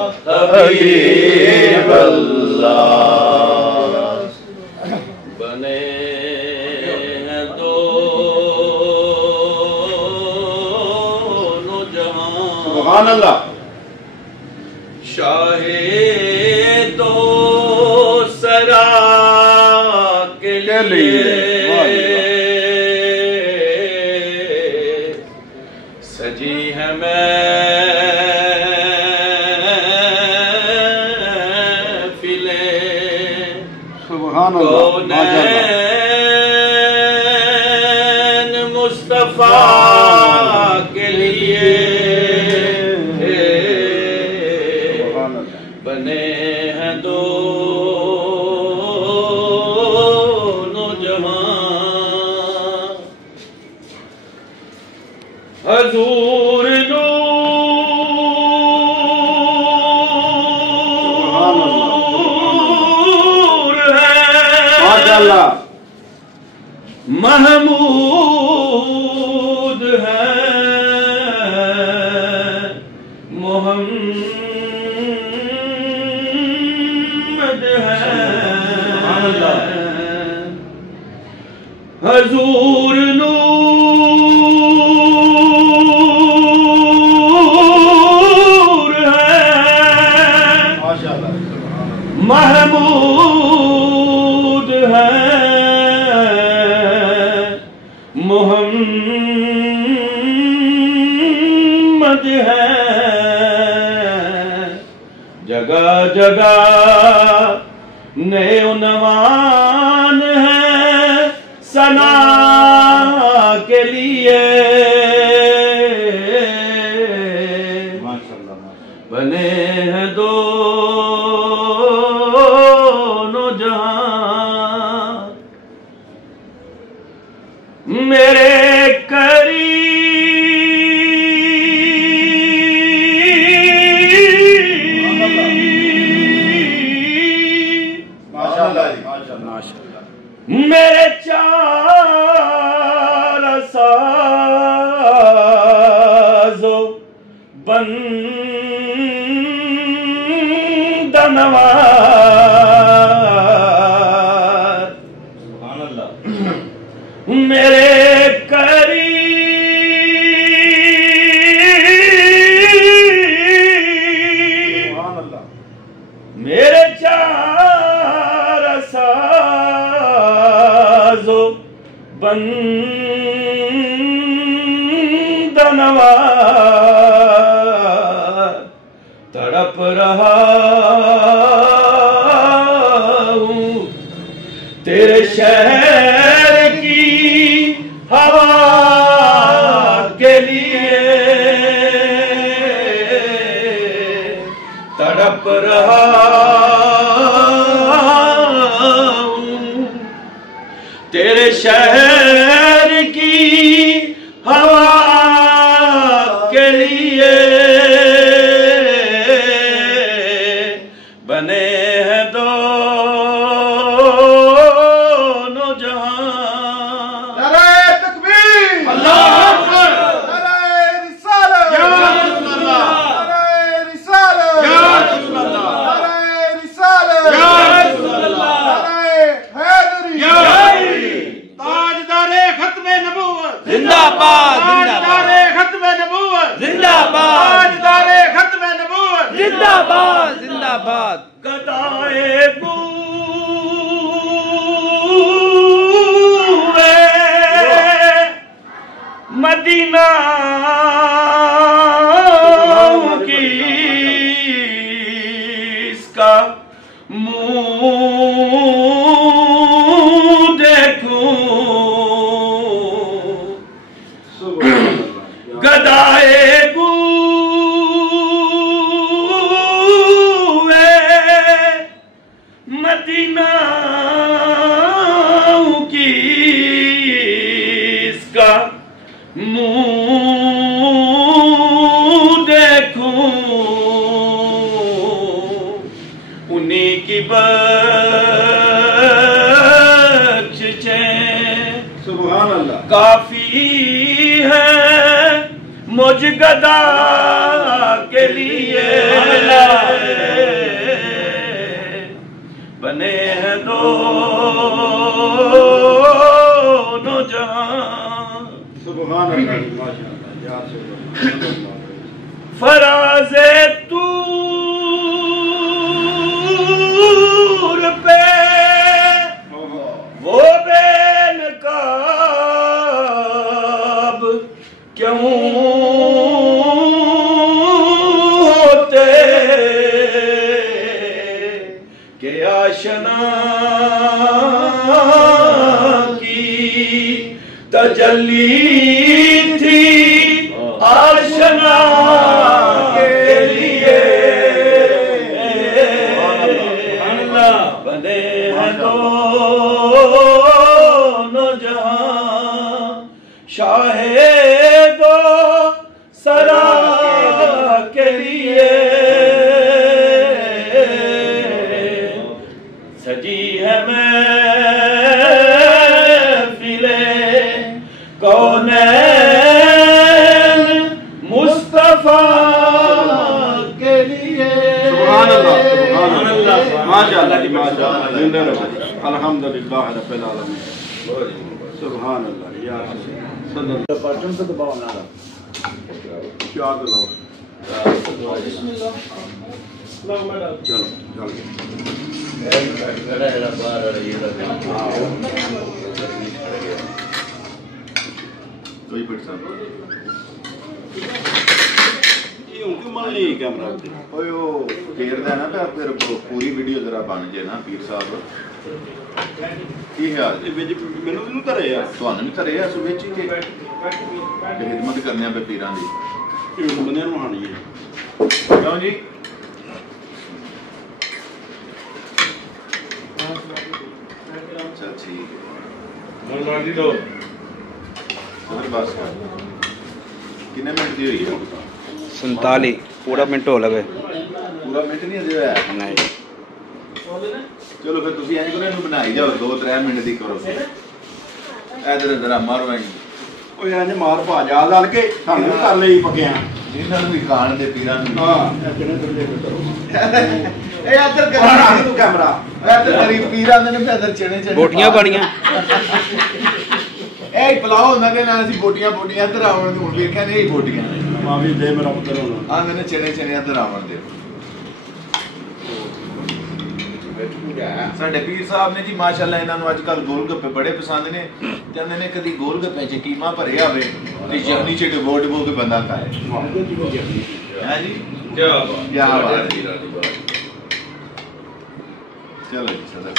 हबीब अल्लाह बने हैं दोनों जहां। सुभान अल्लाह। शाहे दो सरा के लिए सजी है कौनैन मुस्तफा के लिए बने हैं दोनों जहां। हजूर महमूद है मोहम्मद है हजूर नूर है महमूद है मोहम्मद है। जगह जगह नेउनवान है सना के लिए बने हैं दोनों जहां। मेरे मेरे चार साज़ो बंदनवार मेरे मेरे चार साज़ो बंदनवार तड़प रहा हूँ तेरे शहर की हवा के लिए तड़प रहा तेरे शहर की हवा के लिए बने हैं दोनों जहां। नारे तकबीर, अल्लाह अकबर, नारे रिसालत, या रसूल अल्लाह, नारे रिसालत, या रसूल अल्लाह, नारे रिसालत, या रसूल अल्लाह, नारे हैदरी, या ताजदारे खत्मे नबूवत जिंदाबाद, ताजदारे खत्मे नबूवत जिंदाबाद, ताजदारे खत्मे नबूवत जिंदाबाद जिंदाबाद। गदाए मदीना की इसका मुंह देखूं गदाए मदीना की इसका मुंह देखूं उन्हीं की बख्शिशें सुभान अल्लाह काफी है मुझ गदा के लिए बने हैं दोनों जहां। सुभान अल्लाह माशाअल्लाह फराज़े तूर पे वो बेनकाब क्यों होते कि आशना की तजल्ली थी आशना के लिए बने हैं दोनों जहां शाहे दो सरा के लिए सजी है महफिले कौनैन मुस्तफा के लिए। सुभान अल्लाह माशाअल्लाह जी माशाअल्लाह जिंदा रहो अल्हम्दुलिल्लाह रब्बिल आलमीन। सुभान अल्लाह या सल्लल्लाहु बटन तो दबाओ ना याद लो बिस्मिल्लाह चलो चल कोई पड़ता ये उनकी मन नहीं कैमरा ओए ओ घेरदा ना फिर पूरी वीडियो जरा बन जे ना पीर साहब की ख्याल है मैनू नहीं धरे आ ਤੁਹਾਨੂੰ ਨਹੀਂ ਧਰੇ ਆ ਸੁਬੇ ਚ ਕਿ ਖਿਦਮਤ ਕਰਨੇ पे ਪੀਰਾਂ ਦੀ ਇਹ ਬੰਦੇ ਨੂੰ ਹਾਣੀ ਹੈ ਕਿਉਂ ਜੀ चल ठीक है बस कितने मिनट दी हुई है 47 पूरा मिनट हो लगे पूरा मिनट नहीं अजे होया नहीं चलो फिर तुसी इंज करो इन्हू बनाई जाओ 2-3 मिनट दी करो इधर जरा मारो इंज ओए इंज मार भा जा लल के सानू कर ਲਈ ਪਕਿਆ ਇਹਨਾਂ ਨੂੰ ਵੀ ਖਾਣ ਦੇ ਪੀਰਾਂ ਨੂੰ ਹਾਂ ਕਿਹਨੇ ਤੁਰਦੇ ਕਰੋ ਇਹ ਇੱਧਰ ਕੈਮਰਾ ਤੂੰ ਕੈਮਰਾ ਇੱਧਰ ਗਰੀਬ ਪੀਰਾਂ ਦੇ ਨੇ ਇੱਧਰ ਚਣੇ ਚਣੇ बोटियां बनियां ਇਹ ਪਲਾਓ ਉਹਨਾਂ ਦੇ ਨਾਲ ਅਸੀਂ ਬੋਟੀਆਂ ਇੱਧਰ ਆਉਣ ਨੂੰ ਵੇਖਿਆ ਨਹੀਂ ਇਹ ਬੋਟੀਆਂ ਮਾਂ ਵੀ ਦੇ ਮੇਰਾ ਪੁੱਤਰ ਹੋਣਾ ਆਂਦੇ ਨੇ ਚਣੇ ਇੱਧਰ ਆਵਣ ਦੇ ਸਾਡੇ ਪੀਰ ਸਾਹਿਬ ਨੇ ਜੀ ਮਾਸ਼ਾਅੱਲਾ ਇਹਨਾਂ ਨੂੰ ਅੱਜ ਕੱਲ ਗੋਲ ਗੱਪੇ ਬੜੇ ਪਸੰਦ ਨੇ ਕਹਿੰਦੇ ਨੇ ਕਦੀ ਗੋਲ ਗੱਪੇ ਚ ਕੀਮਾ ਭਰਿਆ ਹੋਵੇ ਤੇ ਯਖਨੀ ਚ ਡਬੋ ਕੇ ਬੰਦਾ ਖਾਏ ਹੈ ਜੀ ਕੀ ਬਾਤ ਚਲੋ ਜੀ ਸਦਾ